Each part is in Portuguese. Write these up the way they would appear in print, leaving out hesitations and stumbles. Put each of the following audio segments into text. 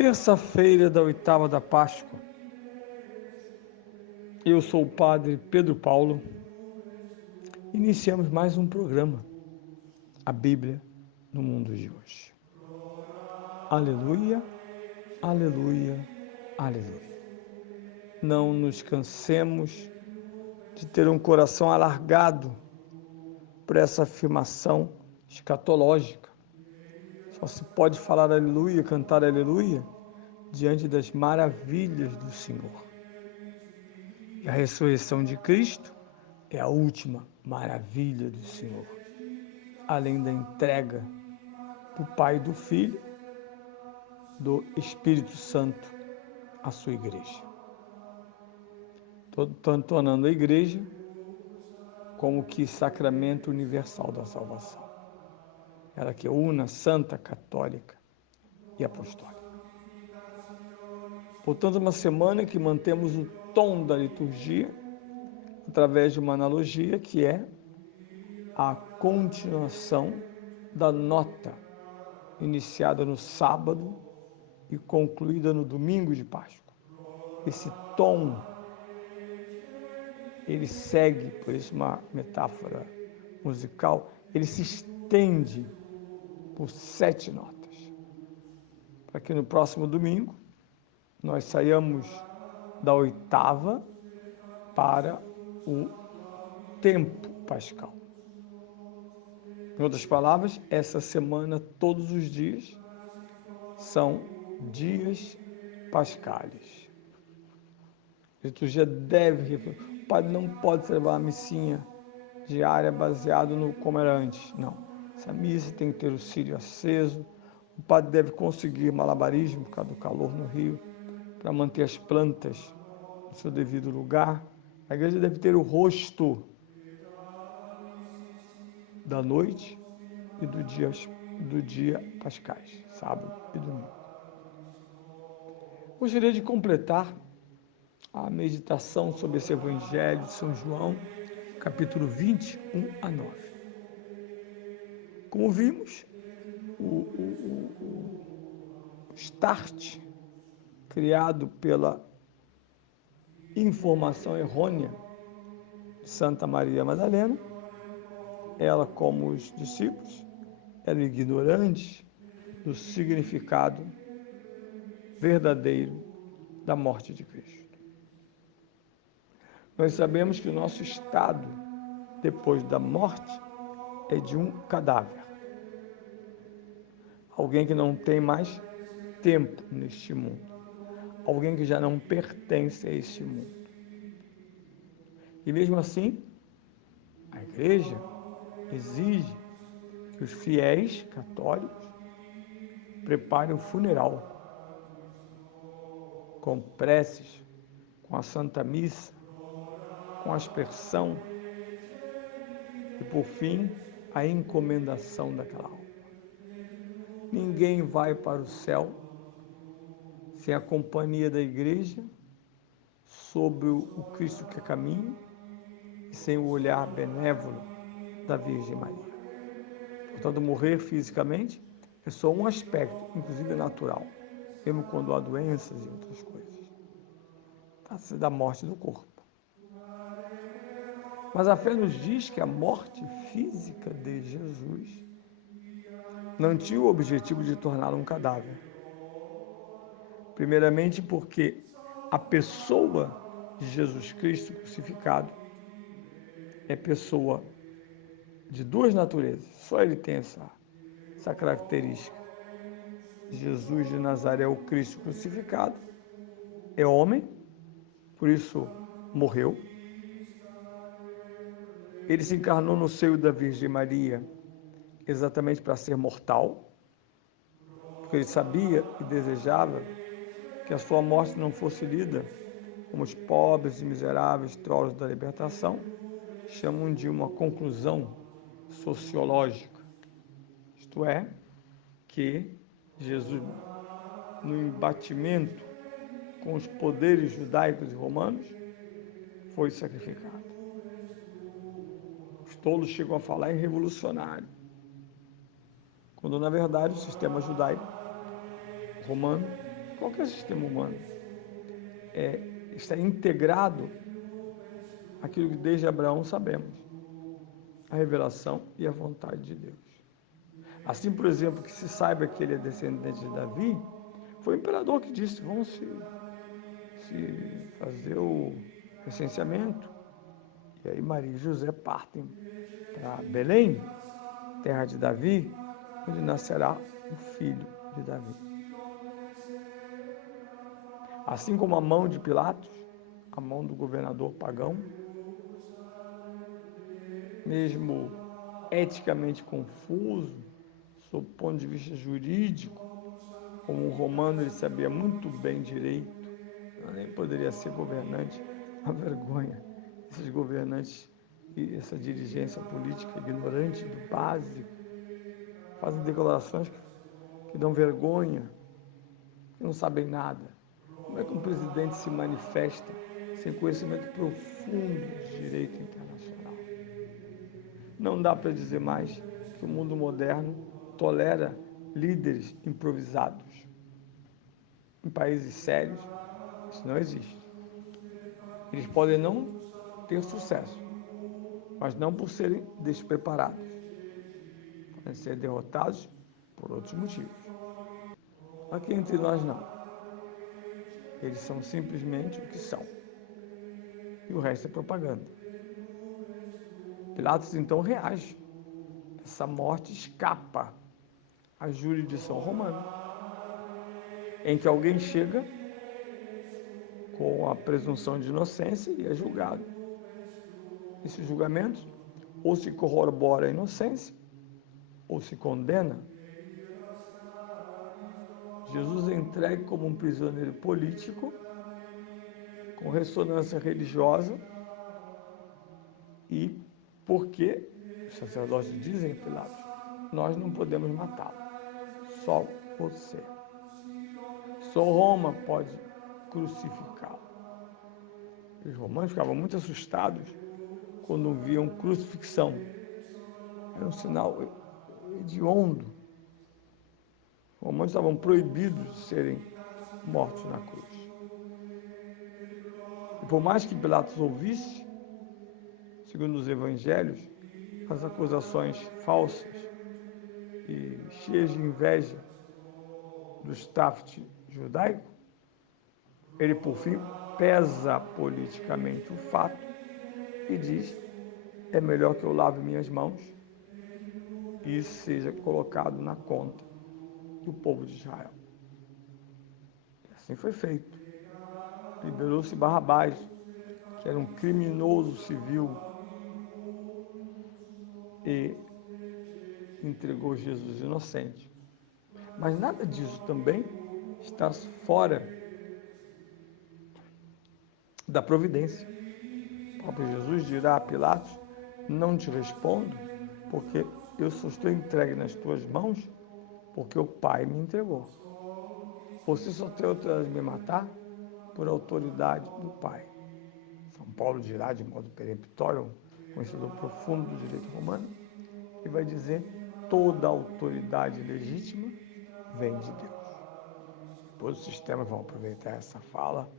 Terça-feira da oitava da Páscoa. Eu sou o Padre Pedro Paulo. Iniciamos mais um programa, a Bíblia no mundo de hoje. Aleluia, aleluia, aleluia. Não nos cansemos de ter um coração alargado por essa afirmação escatológica. Só se pode falar aleluia, cantar aleluia, diante das maravilhas do Senhor. E a ressurreição de Cristo é a última maravilha do Senhor, além da entrega do Pai e do Filho, do Espírito Santo à sua igreja. Tornando a igreja como que sacramento universal da salvação. Ela que é una, santa, católica e apostólica. Portanto, uma semana que mantemos o tom da liturgia através de uma analogia que é a continuação da nota iniciada no sábado e concluída no domingo de Páscoa. Esse tom, ele segue, por isso uma metáfora musical, ele se estende por 7 notas, para que no próximo domingo nós saiamos da oitava para o tempo pascal. Em outras palavras, essa semana, todos os dias, são dias pascais. A liturgia deve, o padre não pode celebrar uma missinha diária baseado no como era antes, não. Essa missa tem que ter o círio aceso, o padre deve conseguir malabarismo por causa do calor no Rio, para manter as plantas no seu devido lugar. A igreja deve ter o rosto da noite e do dia pascais, sábado e domingo. Gostaria de completar a meditação sobre esse Evangelho de São João, capítulo 20, 1 a 9. Como vimos, o start criado pela informação errônea de Santa Maria Madalena, ela, como os discípulos, era ignorante do significado verdadeiro da morte de Cristo. Nós sabemos que o nosso estado, depois da morte, é de um cadáver. Alguém que não tem mais tempo neste mundo. Alguém que já não pertence a este mundo. E mesmo assim, a igreja exige que os fiéis católicos preparem o funeral com preces, com a Santa Missa, com a aspersão e, por fim, a encomendação daquela alma. Ninguém vai para o céu sem a companhia da igreja, sobre o Cristo que é caminho e sem o olhar benévolo da Virgem Maria. Portanto, morrer fisicamente é só um aspecto, inclusive natural, mesmo quando há doenças e outras coisas. Trata-se da morte do corpo. Mas a fé nos diz que a morte física de Jesus não tinha o objetivo de torná-lo um cadáver. Primeiramente porque a pessoa de Jesus Cristo crucificado é pessoa de duas naturezas. Só ele tem essa característica. Jesus de Nazaré, o Cristo crucificado, é homem, por isso morreu. Ele se encarnou no seio da Virgem Maria exatamente para ser mortal, porque ele sabia e desejava que a sua morte não fosse lida como os pobres e miseráveis trolls da libertação chamam de uma conclusão sociológica. Isto é, que Jesus, no embatimento com os poderes judaicos e romanos, foi sacrificado. Os tolos chegam a falar em revolucionário, quando na verdade o sistema judaico romano qualquer sistema humano está integrado àquilo que desde Abraão sabemos, a revelação e a vontade de Deus. Assim, por exemplo, que se saiba que ele é descendente de Davi, foi o imperador que disse: vamos se fazer o recenseamento. E aí Maria e José partem para Belém, terra de Davi, onde nascerá o filho de Davi. Assim como a mão de Pilatos, a mão do governador pagão, mesmo eticamente confuso, sob o ponto de vista jurídico, como um romano, ele sabia muito bem direito, nem poderia ser governante, uma vergonha. Esses governantes e essa dirigência política ignorante do básico fazem declarações que dão vergonha, que não sabem nada. Como é que um presidente se manifesta sem conhecimento profundo de direito internacional? Não dá para dizer mais que o mundo moderno tolera líderes improvisados. Em países sérios, isso não existe. Eles podem não ter sucesso, mas não por serem despreparados. Podem ser derrotados por outros motivos. Aqui entre nós não. Eles são simplesmente o que são. E o resto é propaganda. Pilatos então reage. Essa morte escapa à jurisdição romana, em que alguém chega com a presunção de inocência e é julgado. Esse julgamento ou se corrobora a inocência ou se condena. Jesus é entregue como um prisioneiro político com ressonância religiosa e porque os sacerdotes dizem a Pilatos: nós não podemos matá-lo, só você. Só Roma pode crucificá-lo. Os romanos ficavam muito assustados quando viam crucifixão. Era um sinal hediondo. Os romanos estavam proibidos de serem mortos na cruz. E por mais que Pilatos ouvisse, segundo os evangelhos, as acusações falsas e cheias de inveja do staff judaico, ele, por fim, pesa politicamente o fato e diz: é melhor que eu lave minhas mãos e isso seja colocado na conta do povo de Israel. E assim foi feito. Liberou-se Barrabás, que era um criminoso civil, e entregou Jesus inocente. Mas nada disso também está fora da providência. O próprio Jesus dirá a Pilatos: não te respondo, porque eu só estou entregue nas tuas mãos, porque o Pai me entregou. Você só tem autoridade de me matar por autoridade do Pai. São Paulo dirá de modo peremptório, conhecedor profundo do direito romano, e vai dizer: toda autoridade legítima vem de Deus. Depois os sistemas vão aproveitar essa fala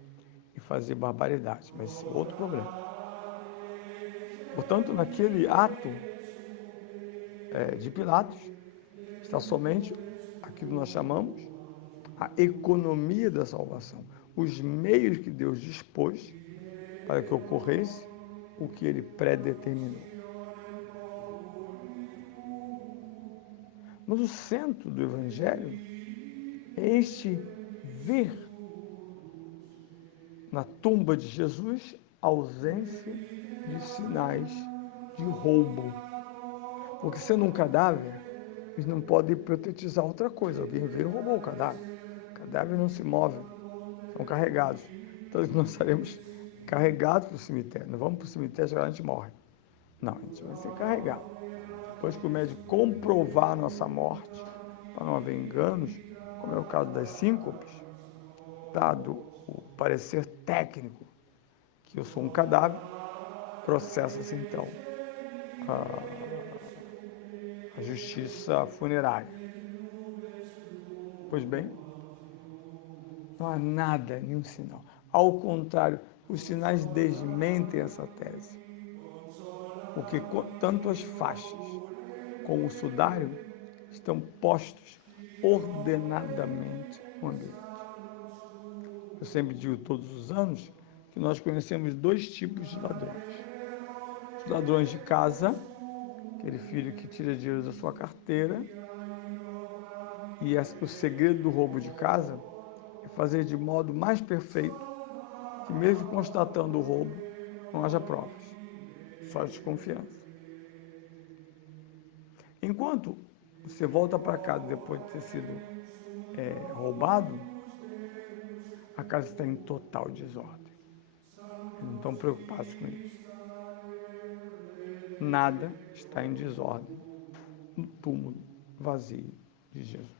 e fazer barbaridade, mas esse é outro problema. Portanto, naquele ato de Pilatos, está somente aquilo que nós chamamos a economia da salvação, os meios que Deus dispôs para que ocorresse o que ele predeterminou. Mas o centro do Evangelho é este ver na tumba de Jesus a ausência de sinais de roubo. Porque sendo um cadáver, eles não podem hipotetizar outra coisa. Alguém veio e roubou o cadáver. O cadáver não se move, são carregados. Então nós seremos carregados para o cemitério. Não vamos para o cemitério, a gente morre. Não, a gente vai ser carregado. Depois que o médico comprovar a nossa morte, para não haver enganos, como é o caso das síncopes, dado o parecer técnico que eu sou um cadáver, processa-se então a justiça funerária. Pois bem, Não há nada, nenhum sinal. Ao contrário, os sinais desmentem essa tese. Porque tanto as faixas como o sudário estão postos ordenadamente no ambiente. Eu sempre digo todos os anos que nós conhecemos dois tipos de ladrões. Os ladrões de casa, aquele filho que tira dinheiro da sua carteira, e o segredo do roubo de casa é fazer de modo mais perfeito que mesmo constatando o roubo, não haja provas, só desconfiança. Enquanto você volta para casa depois de ter sido roubado, a casa está em total desordem. Eles não estão preocupados com isso. Nada está em desordem no túmulo vazio de Jesus.